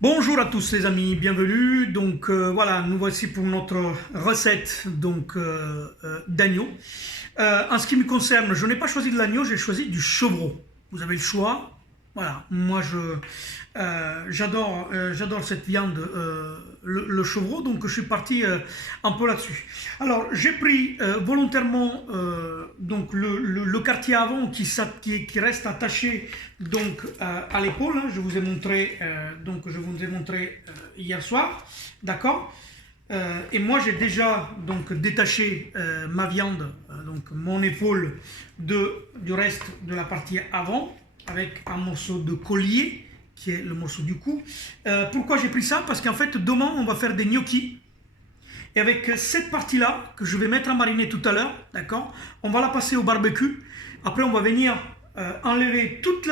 Bonjour à tous les amis, bienvenue. Donc voilà, nous voici pour notre recette d'agneau. En ce qui me concerne, je n'ai pas choisi de l'agneau, j'ai choisi du chevreau. Vous avez le choix. Voilà, moi j'adore cette viande, le chevreau, donc je suis parti un peu là-dessus. Alors j'ai pris volontairement donc le quartier avant qui reste attaché donc à l'épaule. Hein. Je vous ai montré hier soir, d'accord. Et moi j'ai déjà donc détaché ma viande, donc mon épaule du reste de la partie avant, avec un morceau de collier qui est le morceau du cou. Pourquoi j'ai pris ça? Parce qu'en fait demain on va faire des gnocchis. Et avec cette partie-là, que je vais mettre à mariner tout à l'heure, d'accord, on va la passer au barbecue. Après, on va venir enlever tous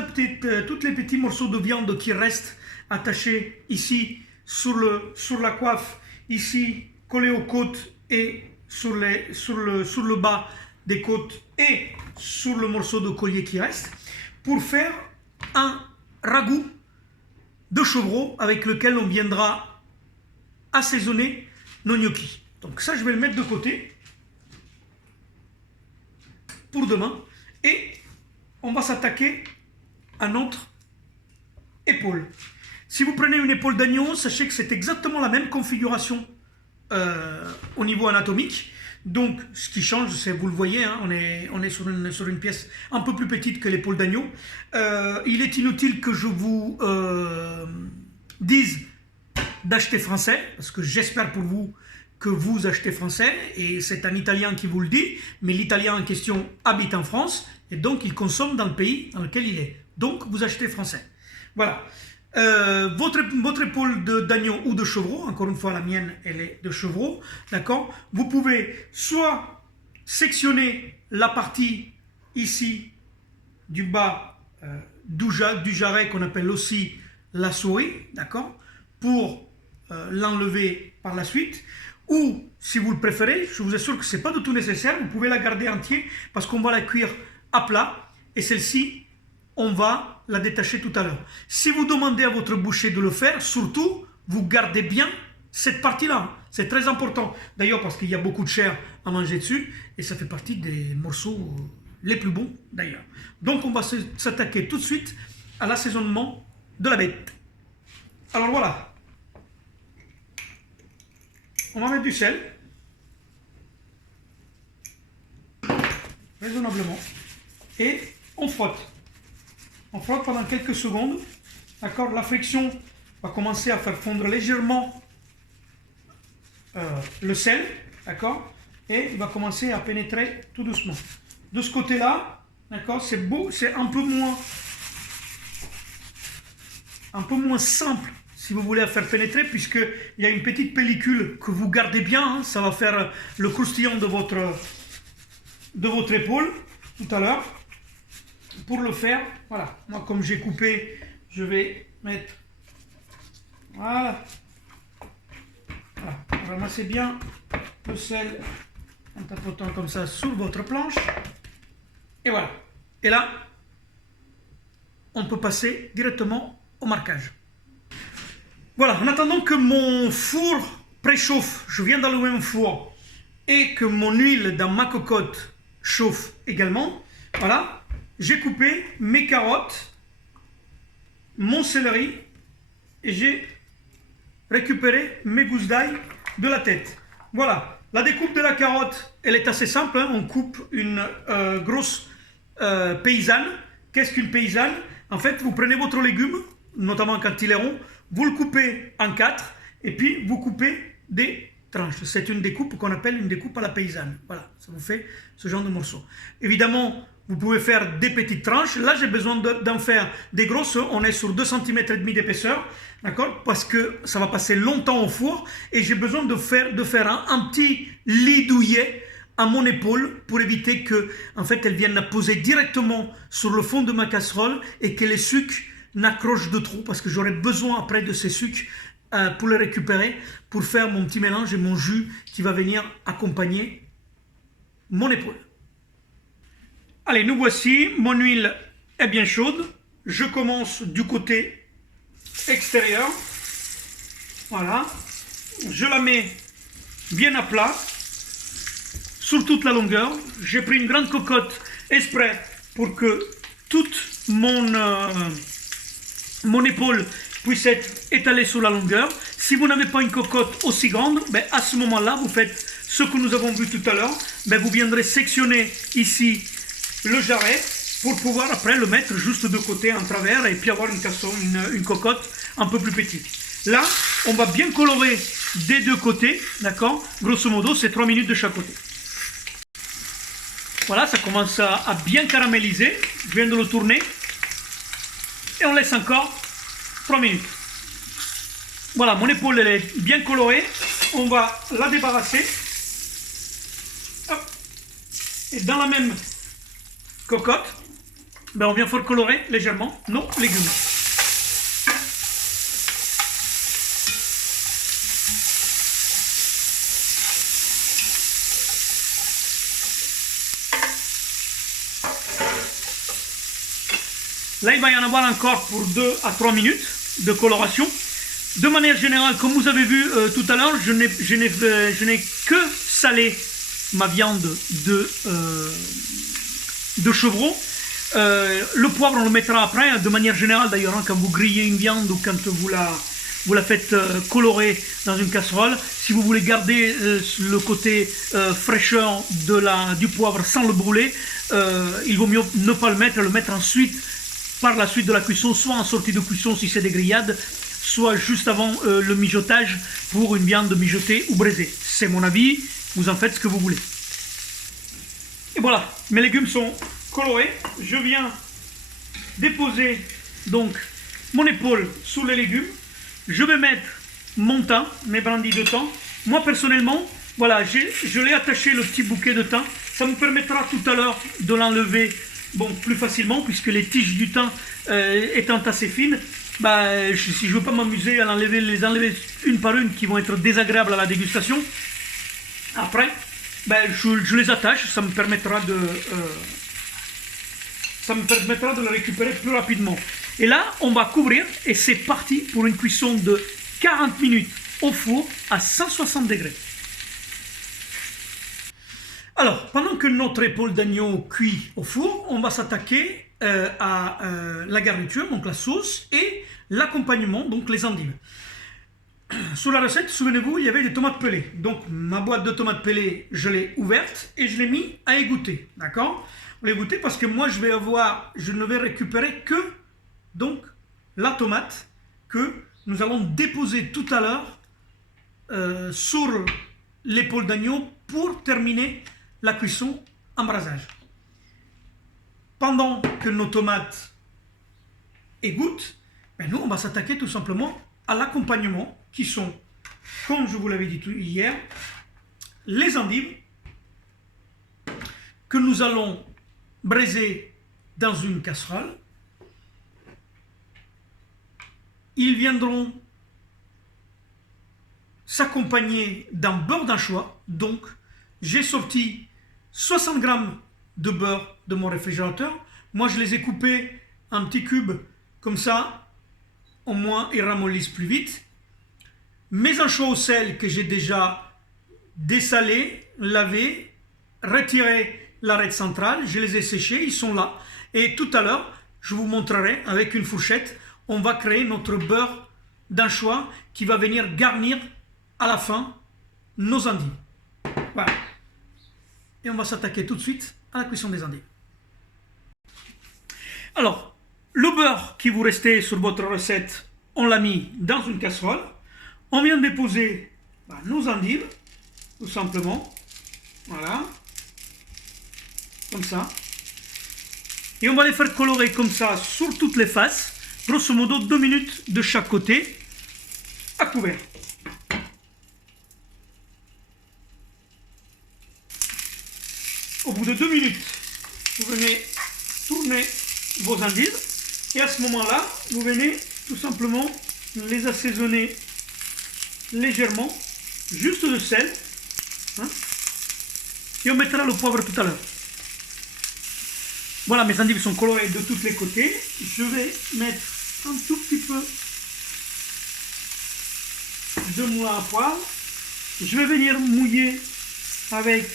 les petits morceaux de viande qui restent attachés ici sur la coiffe, ici collés aux côtes et sur le bas des côtes et sur le morceau de collier qui reste, pour faire un ragoût de chevreau avec lequel on viendra assaisonner nos gnocchis. Donc ça, je vais le mettre de côté pour demain. Et on va s'attaquer à notre épaule. Si vous prenez une épaule d'agneau, sachez que c'est exactement la même configuration au niveau anatomique. Donc ce qui change, c'est, vous le voyez, hein, on est sur une pièce un peu plus petite que l'épaule d'agneau. Il est inutile que je vous dise d'acheter français, parce que j'espère pour vous que vous achetez français, et c'est un Italien qui vous le dit, mais l'Italien en question habite en France, et donc il consomme dans le pays dans lequel il est. Donc vous achetez français. Voilà. Votre épaule d'agneau ou de chevreau, encore une fois la mienne elle est de chevreau, d'accord. Vous pouvez soit sectionner la partie ici du bas du jarret qu'on appelle aussi la souris, d'accord, pour l'enlever par la suite. Ou si vous le préférez, je vous assure que ce n'est pas du tout nécessaire, vous pouvez la garder entière parce qu'on va la cuire à plat, et celle-ci on va la détacher tout à l'heure. Si vous demandez à votre boucher de le faire, surtout vous gardez bien cette partie-là, c'est très important. D'ailleurs parce qu'il y a beaucoup de chair à manger dessus, et ça fait partie des morceaux les plus bons d'ailleurs. Donc on va s'attaquer tout de suite à l'assaisonnement de la bête. Alors voilà, on va mettre du sel, raisonnablement, et on frotte. On frotte pendant quelques secondes, d'accord. La friction va commencer à faire fondre légèrement le sel, d'accord, et il va commencer à pénétrer tout doucement. De ce côté-là, d'accord, c'est beau, c'est un peu moins simple si vous voulez la faire pénétrer, puisqu'il y a une petite pellicule que vous gardez bien, hein, ça va faire le croustillant de votre épaule tout à l'heure. Pour le faire, voilà, moi comme j'ai coupé, je vais mettre, voilà, ramassez bien le sel en tapotant comme ça sur votre planche, et voilà, et là, on peut passer directement au marquage. Voilà, en attendant que mon four préchauffe, je viens d'allumer mon four, et que mon huile dans ma cocotte chauffe également, voilà, j'ai coupé mes carottes, mon céleri, et j'ai récupéré mes gousses d'ail de la tête. Voilà, la découpe de la carotte, elle est assez simple, hein. On coupe une grosse paysanne. Qu'est-ce qu'une paysanne? En fait, vous prenez votre légume, notamment quand il est rond, vous le coupez en 4, et puis vous coupez des tranches. C'est une découpe qu'on appelle une découpe à la paysanne. Voilà, ça vous fait ce genre de morceaux. Évidemment, vous pouvez faire des petites tranches. Là, j'ai besoin d'en faire des grosses. On est sur 2,5 cm d'épaisseur, d'accord, parce que ça va passer longtemps au four, et j'ai besoin de faire un petit lit douillet à mon épaule pour éviter que, en fait, elle vienne poser directement sur le fond de ma casserole et que les sucs n'accrochent de trop, parce que j'aurai besoin après de ces sucs pour les récupérer, pour faire mon petit mélange et mon jus qui va venir accompagner mon épaule. Allez, nous voici, mon huile est bien chaude. Je commence du côté extérieur Voilà. Je la mets bien à plat, sur toute la longueur. J'ai pris une grande cocotte exprès pour que toute mon épaule puisse être étalée sur la longueur. Si vous n'avez pas une cocotte aussi grande, ben à ce moment-là, vous faites ce que nous avons vu tout à l'heure. Ben vous viendrez sectionner ici le jarret pour pouvoir après le mettre juste de côté en travers et puis avoir une cocotte un peu plus petite. Là, on va bien colorer des deux côtés, d'accord? Grosso modo, c'est 3 minutes de chaque côté. Voilà, ça commence à bien caraméliser. Je viens de le tourner. Et on laisse encore 3 minutes. Voilà, mon épaule elle est bien colorée. On va la débarrasser. Hop. Et dans la même cocotte, ben on vient faire colorer légèrement nos légumes. Là, il va y en avoir encore pour 2 à 3 minutes de coloration. De manière générale, comme vous avez vu tout à l'heure, je n'ai que salé ma viande de chevreau. Le poivre, on le mettra après. De manière générale, d'ailleurs, hein, quand vous grillez une viande ou quand vous la faites colorer dans une casserole, si vous voulez garder le côté fraîcheur du poivre sans le brûler, il vaut mieux ne pas le mettre ensuite, par la suite de la cuisson, soit en sortie de cuisson si c'est des grillades, soit juste avant le mijotage pour une viande mijotée ou braisée. C'est mon avis, vous en faites ce que vous voulez. Et voilà, mes légumes sont colorés. Je viens déposer donc mon épaule sous les légumes. Je vais mettre mon thym, mes brindilles de thym. Moi personnellement, voilà, je l'ai attaché le petit bouquet de thym. Ça me permettra tout à l'heure de l'enlever plus facilement, puisque les tiges du thym étant assez fines, si je ne veux pas m'amuser à les enlever une par une qui vont être désagréables à la dégustation, après, je les attache, ça me permettra de le récupérer plus rapidement. Et là, on va couvrir et c'est parti pour une cuisson de 40 minutes au four à 160 degrés. Alors, pendant que notre épaule d'agneau cuit au four, on va s'attaquer à la garniture, donc la sauce, et l'accompagnement, donc les endives. Sous la recette, souvenez-vous, il y avait des tomates pelées. Donc, ma boîte de tomates pelées, je l'ai ouverte et je l'ai mis à égoutter. D'accord? On l'égoutter parce que moi, je ne vais récupérer que donc la tomate que nous allons déposer tout à l'heure sur l'épaule d'agneau pour terminer la cuisson en brasage. Pendant que nos tomates égouttent, nous on va s'attaquer tout simplement à l'accompagnement qui sont, comme je vous l'avais dit hier, les endives que nous allons braiser dans une casserole. Ils viendront s'accompagner d'un beurre d'anchois. Donc, j'ai sorti 60 g de beurre de mon réfrigérateur. Moi, je les ai coupés en petits cubes, comme ça, au moins, ils ramollissent plus vite. Mes anchois au sel que j'ai déjà dessalés, lavés, retiré l'arête centrale, je les ai séchés, ils sont là. Et tout à l'heure, je vous montrerai avec une fourchette, on va créer notre beurre d'anchois qui va venir garnir à la fin nos endives. Voilà. Et on va s'attaquer tout de suite à la cuisson des endives. Alors, le beurre qui vous restait sur votre recette, on l'a mis dans une casserole. On vient de déposer nos endives, tout simplement. Voilà. Comme ça. Et on va les faire colorer comme ça sur toutes les faces. Grosso modo 2 minutes de chaque côté à couvert. Au bout de 2 minutes, vous venez tourner vos endives et à ce moment-là, vous venez tout simplement les assaisonner légèrement, juste de sel, hein, et on mettra le poivre tout à l'heure. Voilà, mes endives sont colorées de tous les côtés. Je vais mettre un tout petit peu 2 moulins à poêle. Je vais venir mouiller avec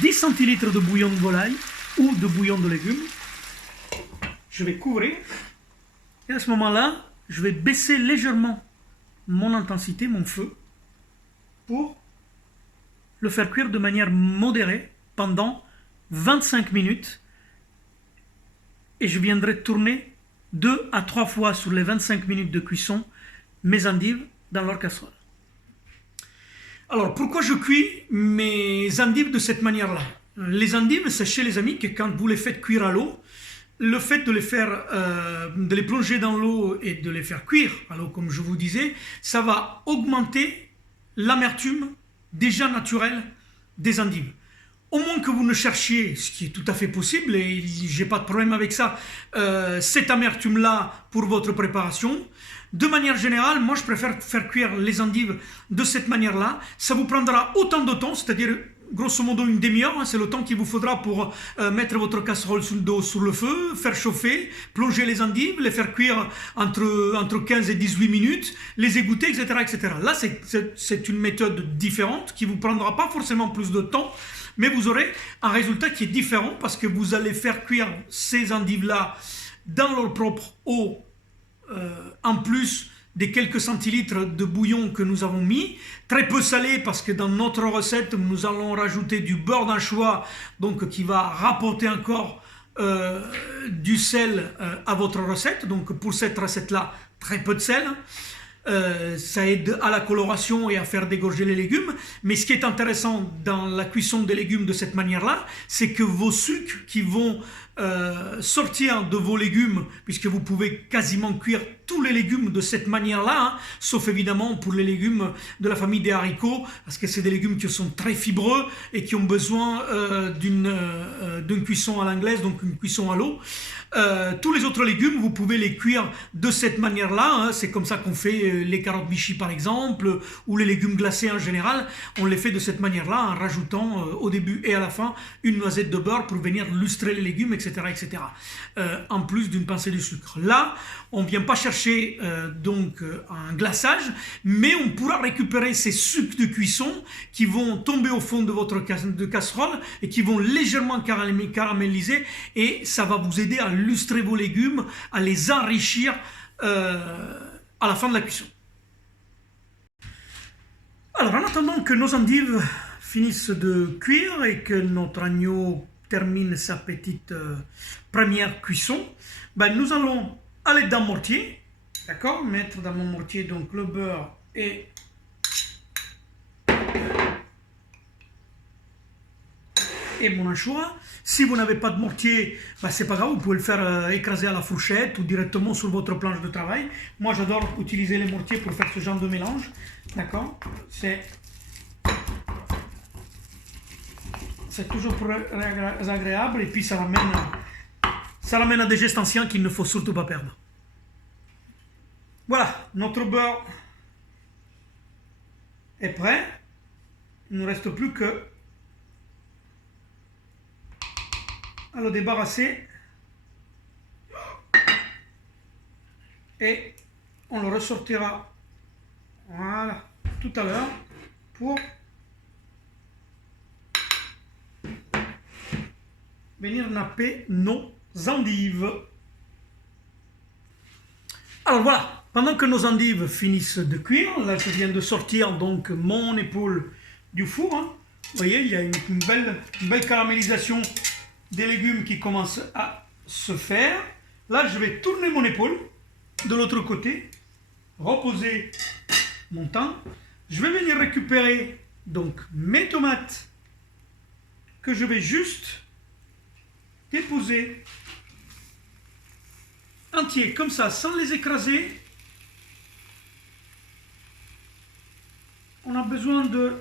10 centilitres de bouillon de volaille ou de bouillon de légumes. Je vais couvrir et à ce moment-là, je vais baisser légèrement mon intensité, mon feu, pour le faire cuire de manière modérée pendant 25 minutes. Et je viendrai tourner 2 à 3 fois sur les 25 minutes de cuisson mes endives dans leur casserole. Alors, pourquoi je cuis mes endives de cette manière-là? Les endives, sachez les amis que quand vous les faites cuire à l'eau, le fait de les plonger dans l'eau et de les faire cuire à l'eau, comme je vous disais, ça va augmenter l'amertume déjà naturelle des endives. Au moins que vous ne cherchiez, ce qui est tout à fait possible, et j'ai pas de problème avec ça, cette amertume-là pour votre préparation. De manière générale, moi je préfère faire cuire les endives de cette manière-là. Ça vous prendra autant de temps, c'est-à-dire grosso modo une demi-heure, hein, c'est le temps qu'il vous faudra pour mettre votre casserole sur le feu, faire chauffer, plonger les endives, les faire cuire entre 15 et 18 minutes, les égoutter, etc. etc. Là, c'est une méthode différente qui ne vous prendra pas forcément plus de temps, mais vous aurez un résultat qui est différent parce que vous allez faire cuire ces endives-là dans leur propre eau, en plus des quelques centilitres de bouillon que nous avons mis, très peu salé parce que dans notre recette nous allons rajouter du beurre d'anchois, donc qui va rapporter encore du sel à votre recette. Donc pour cette recette là, très peu de sel. Ça aide à la coloration et à faire dégorger les légumes. Mais ce qui est intéressant dans la cuisson des légumes de cette manière-là, c'est que vos sucres qui vont sortir de vos légumes, puisque vous pouvez quasiment cuire tous les légumes de cette manière-là, hein, sauf évidemment pour les légumes de la famille des haricots, parce que c'est des légumes qui sont très fibreux et qui ont besoin d'une cuisson à l'anglaise, donc une cuisson à l'eau. Tous les autres légumes, vous pouvez les cuire de cette manière-là, hein. C'est comme ça qu'on fait les carottes Vichy par exemple, ou les légumes glacés en général. On les fait de cette manière-là en rajoutant au début et à la fin une noisette de beurre pour venir lustrer les légumes, etc. etc. En plus d'une pincée de sucre. Là, on ne vient pas chercher un glaçage, mais on pourra récupérer ces sucres de cuisson qui vont tomber au fond de votre casserole et qui vont légèrement caraméliser, et ça va vous aider à lustrer vos légumes, à les enrichir à la fin de la cuisson. Alors, en attendant que nos endives finissent de cuire et que notre agneau termine sa petite première cuisson, nous allons aller dans le mortier, d'accord, mettre dans mon mortier donc le beurre et mon anchois. Si vous n'avez pas de mortier, c'est pas grave, vous pouvez le faire écraser à la fourchette ou directement sur votre planche de travail. Moi j'adore utiliser les mortiers pour faire ce genre de mélange, d'accord, c'est toujours agréable, et puis ça ramène à des gestes anciens qu'il ne faut surtout pas perdre. Voilà, notre beurre est prêt. Il ne reste plus que à le débarrasser et on le ressortira, voilà, tout à l'heure pour venir napper nos endives. Alors voilà, pendant que nos endives finissent de cuire, là je viens de sortir donc mon épaule du four, hein. Vous voyez, il y a une belle caramélisation des légumes qui commence à se faire. Là je vais tourner mon épaule de l'autre côté, reposer mon temps. Je vais venir récupérer donc mes tomates que je vais juste déposer entiers comme ça, sans les écraser. On a besoin de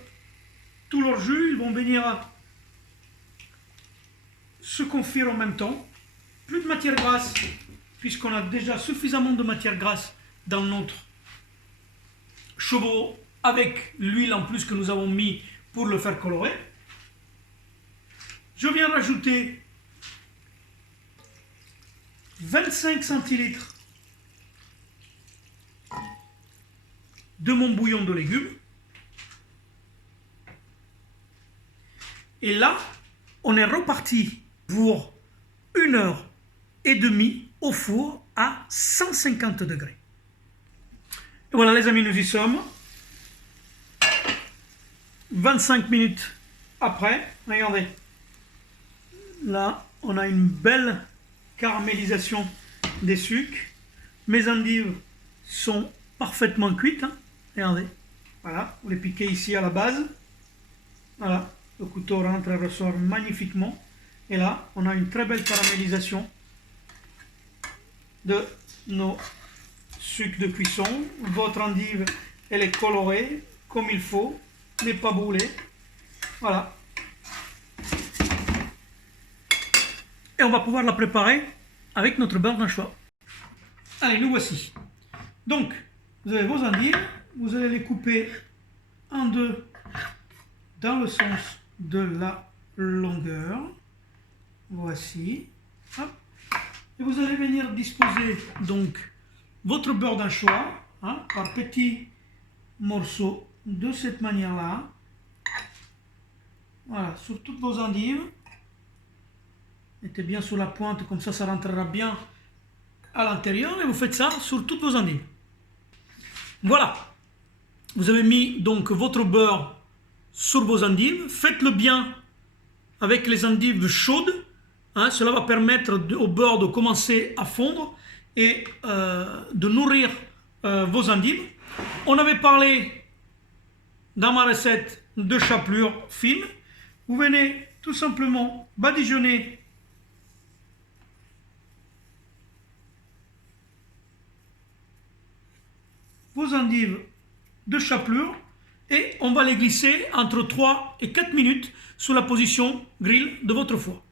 tout leur jus, ils vont venir se confire en même temps. Plus de matière grasse, puisqu'on a déjà suffisamment de matière grasse dans notre chevreau, avec l'huile en plus que nous avons mis pour le faire colorer. Je viens rajouter 25 centilitres de mon bouillon de légumes. Et là, on est reparti pour 1h30 au four à 150 degrés. Et voilà les amis, nous y sommes. 25 minutes après, regardez. Là, on a une belle caramélisation des sucres. Mes endives sont parfaitement cuites. Hein. Regardez. Voilà, vous les piquez ici à la base. Voilà, le couteau rentre et ressort magnifiquement. Et là, on a une très belle caramélisation de nos sucres de cuisson. Votre endive, elle est colorée comme il faut, n'est pas brûlée. Voilà. Et on va pouvoir la préparer avec notre beurre d'anchois. Allez, nous voici. Donc, vous avez vos endives, vous allez les couper en deux dans le sens de la longueur. Voici. Hop. Et vous allez venir disposer donc votre beurre d'anchois hein, par petits morceaux de cette manière-là. Voilà, sur toutes vos endives. Mettez bien sur la pointe, comme ça rentrera bien à l'intérieur. Et vous faites ça sur toutes vos endives. Voilà. Vous avez mis donc votre beurre sur vos endives. Faites-le bien avec les endives chaudes. Hein, cela va permettre au beurre de commencer à fondre et de nourrir vos endives. On avait parlé dans ma recette de chapelure fine. Vous venez tout simplement badigeonner vos endives de chapelure et on va les glisser entre 3 et 4 minutes sous la position grill de votre four.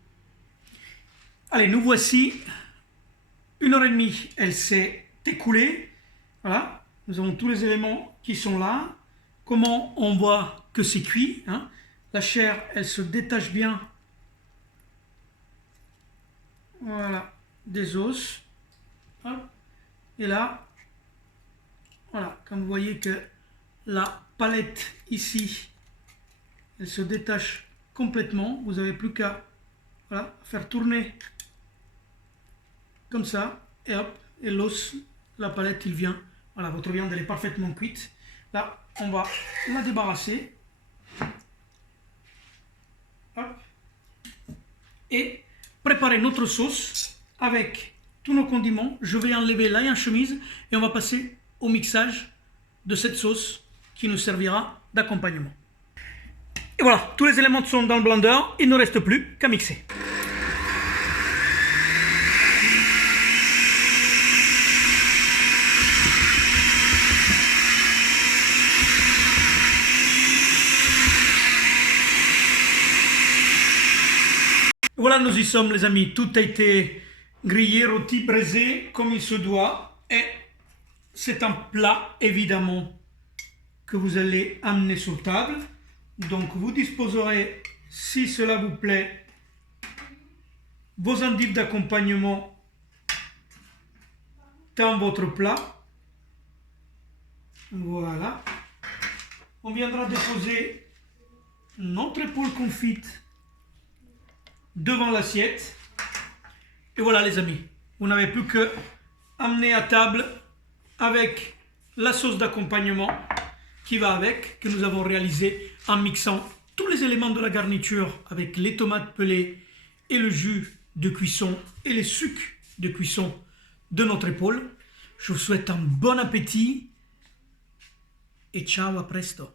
Allez, nous voici. 1h30, elle s'est écoulée. Voilà, nous avons tous les éléments qui sont là. Comment on voit que c'est cuit hein. La chair, elle se détache bien. Voilà, des os. Hop. Et là, voilà, comme vous voyez que la palette ici, elle se détache complètement. Vous n'avez plus qu'à voilà, faire tourner comme ça, et hop, et l'os, la palette, il vient. Voilà, votre viande, elle est parfaitement cuite. Là, on va la débarrasser. Hop. Et préparer notre sauce avec tous nos condiments. Je vais enlever l'ail en chemise et on va passer au mixage de cette sauce qui nous servira d'accompagnement. Et voilà, tous les éléments sont dans le blender. Il ne reste plus qu'à mixer. Voilà, nous y sommes les amis, tout a été grillé, rôti, braisé comme il se doit et c'est un plat évidemment que vous allez amener sur table. Donc vous disposerez, si cela vous plaît, vos endives d'accompagnement dans votre plat. Voilà. On viendra déposer notre épaule confite devant l'assiette. Et voilà les amis, vous n'avez plus que amener à table avec la sauce d'accompagnement qui va avec, que nous avons réalisé en mixant tous les éléments de la garniture avec les tomates pelées et le jus de cuisson et les sucres de cuisson de notre épaule. Je vous souhaite un bon appétit et ciao, à presto.